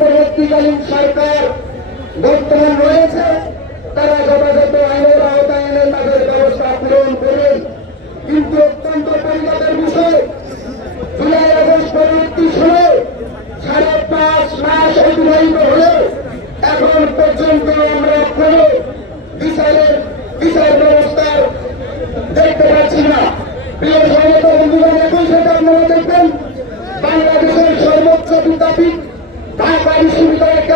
পরবর্তীকালীন সরকার বর্তমান রয়েছে, তারা যথাযথ আইনের আওতায় এনে তাদের ব্যবস্থা পূরণ করবে। কিন্তু অত্যন্ত পরিণতের বিষয়, জুলাই আগস্ট পরবর্তী সময়ে সাড়ে পাঁচ মাস অতিবাহিত হলে এখন পর্যন্ত আমরা কোনো বিচারের বিচার ব্যবস্থার দেখতে পাচ্ছি না। প্রিয় সমাগত বন্ধুগণ, একই সাথে আপনারা দেখবেন, বাংলাদেশের সর্বোচ্চ বিশ্ববিদ্যালয়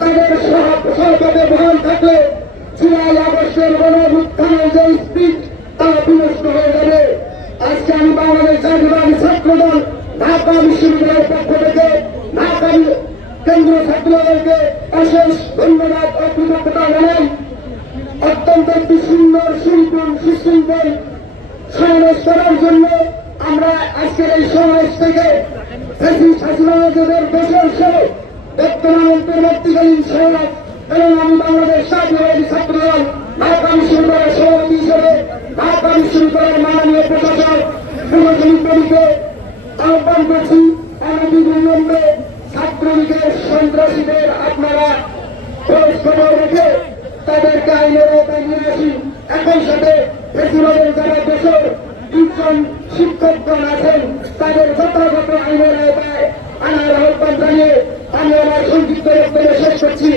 তাদের সহপদে বহাল থাকলে আজকে আমি বাংলাদেশ জাতীয়বাদী ছাত্রদল, ঢাকা বিশ্ববিদ্যালয়ের পক্ষ থেকে ঢাকা কেন্দ্রীয় সুন্দর সুন্দর সুশৃঙ্খল সমাবেশ করার জন্য আমরা আজকের এই সমাবেশ থেকে দেশের সহ বর্তমান অন্তর্বর্তীকালীন সমাজ এবং আমি বাংলাদেশ জাতীয়বাদী ছাত্রদল ঢাকা বিশ্ববিদ্যালয়ের সভাপতি হিসেবে ঢাকা বিশ্ববিদ্যালয়ের মাননীয় প্রশাসক পুনর্জনীকে আহ্বান করছি। অনতি বিলম্বে ছাত্রলীগের সন্ত্রাসীদের আপনারা খবর রেখে তাদেরকে আইনের আওতায় নিয়ে আসি। একই সাথে ফেসিবাদের যারা দেশের দুজন শিক্ষকগণ আছেন, তাদের যথাযথ আইনের আওতায় আনার আহ্বান জানিয়ে আমি আমার সংক্ষিপ্ত বক্তব্য শেষ করছি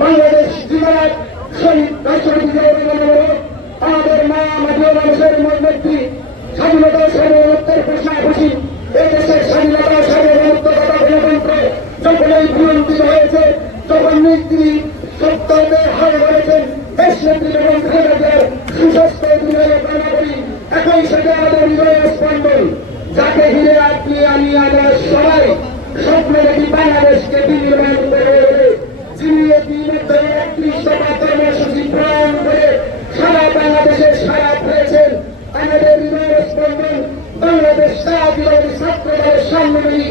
বাংলাদেশ জিলার শহীদ রাষ্ট্রপতি আমাদের মা মাটিও মানুষের মধ্যে স্বাধীনতা, সার্বভৌমত্বের ঘোষণাঘোষী এই দেশের স্বাধীনতা সার্বভৌমত্ব তথা গণতন্ত্র যখন এই ভুলন্তিত হয়েছে তখন নেত্রী সত্যতে হার করেছেন দেশ নেত্রী এবং খালেদার সুস্বাস্থ্য বিনয় কামনা একই সাথে আমাদের হৃদয় স্পন্দন। যাকে ঘিরে আপনি আমি আমরা সবাই স্বপ্ন দেখি বাংলাদেশকে বিনির্মাণ পরমাণু সচিব প্রণয়ন করে সারা বাংলাদেশের সারা পেয়েছেন আমাদের হৃদয়ের স্পন্দন বাংলাদেশ জাতীয়বাদী ছাত্র দলের সাংগঠনিক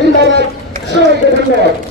জিন্দাবাদ। সবাইকে ধন্যবাদ।